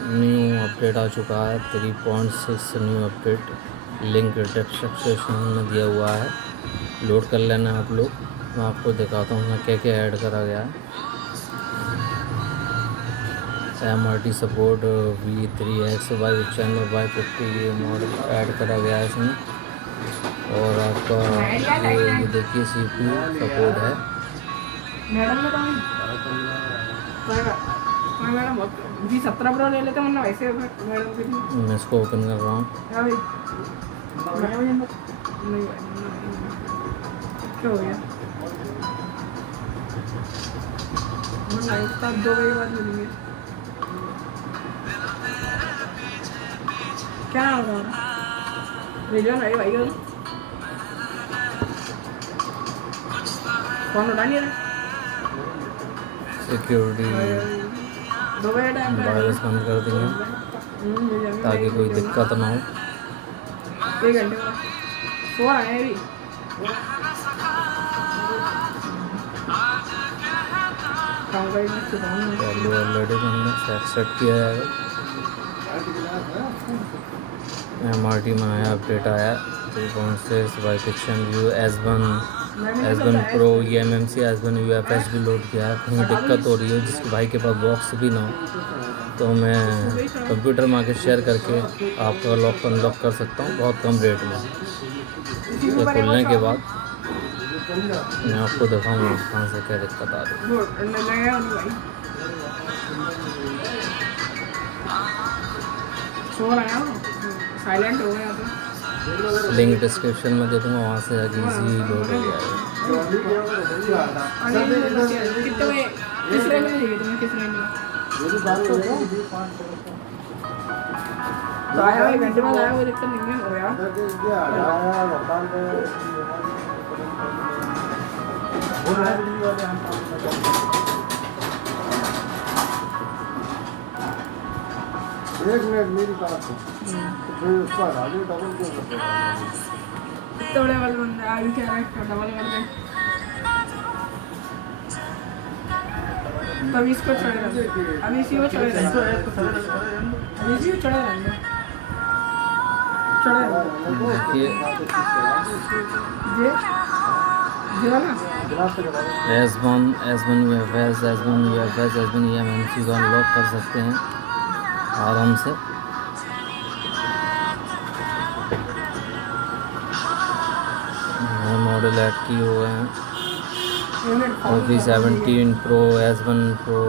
New update आ चुका है 3.6 new update. Link description में दिया हुआ है, लोड कर लेना आप लोग। मैं आपको दिखाता हूँ मैं क्या क्या ऐड करा गया है। MRT सपोर्ट V3X/50 ये मॉडल ऐड करा गया है इसमें। और आपका ये देखिए CPU सपोर्ट है। मैडम V17 प्रो ले लेते वरना वैसे मैडम के लिए मैं इसको ओपन कर रहा हूँ। क्या भाई नहीं क्या हो गया तब 2 बजे बाद मिलेंगे। क्या हो रहा है भेजो ना भाई का फोन उठा नहीं रहा। सिक्योरिटी 2 बजे टाइम वायरस बंद कर देंगे ताकि कोई दिक्कत ना हो। 1 घंटे बाद सो रहा है अभी पहले ऑलरेडी हमने सेट किया है। MRT में आया अपडेट आया 3.6 व्यू S1 प्रो ये MMC S1 UFS भी लोड किया है। कहीं दिक्कत हो रही है जिसके भाई के पास बॉक्स भी ना हो तो मैं कंप्यूटर में आके शेयर करके आपका लॉक अनलॉक कर सकता हूँ बहुत कम रेट में। ये खुलने के बाद मैं आपको दिखाऊंगा कहाँ से क्या दिक्कत आ रही है। साइलेंट हो गया तो लिंक डिस्क्रिप्शन में दे दूँगा, वहाँ से जाके इजी लोड हो जाएगा। कितने में किस रेंज में चाहिए तुम्हें किस रेंज में तो आया भाई घंटे बाद आया वो दिक्कत नहीं है हो यार एक मिनट मेरी बात फिर उसका राजू डबल क्यों करते हैं इतने बड़े वाले बंदे आगे क्या है डबल कर दे तब इसको चढ़े रहने अभी इसी को चढ़े रहने अभी इसी को चढ़े रहने देखिए S1 UFS S1 MMC को अनलॉक कर सकते हैं आराम से। मॉडल ऐड किए हुए हैं V17 प्रो S1 प्रो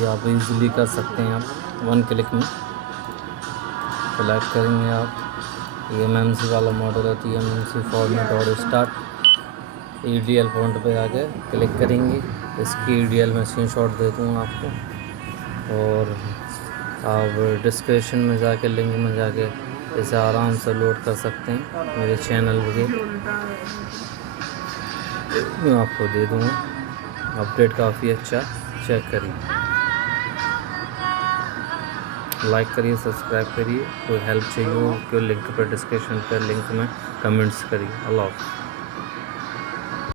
ये आप इजीली कर सकते हैं। आप 1 क्लिक में सेलेक्ट करेंगे आप MMC वाला मॉडल है तो MMC फॉर्मेट और स्टार्ट EDL फॉन्ट पे आके क्लिक करेंगे। इसकी EDL में स्क्रीनशॉट दे दूँगा आपको और आप डिस्क्रिप्शन में जाके लिंक में जाके इसे आराम से लोड कर सकते हैं। मेरे चैनल पे मैं आपको दे दूँगा अपडेट काफ़ी अच्छा, चेक करिए, लाइक करिए, सब्सक्राइब करिए। कोई हेल्प चाहिए हो कोई लिंक पर डिस्क्रिप्शन पर लिंक में कमेंट्स करिए। अल्लाह हाफ़िज़।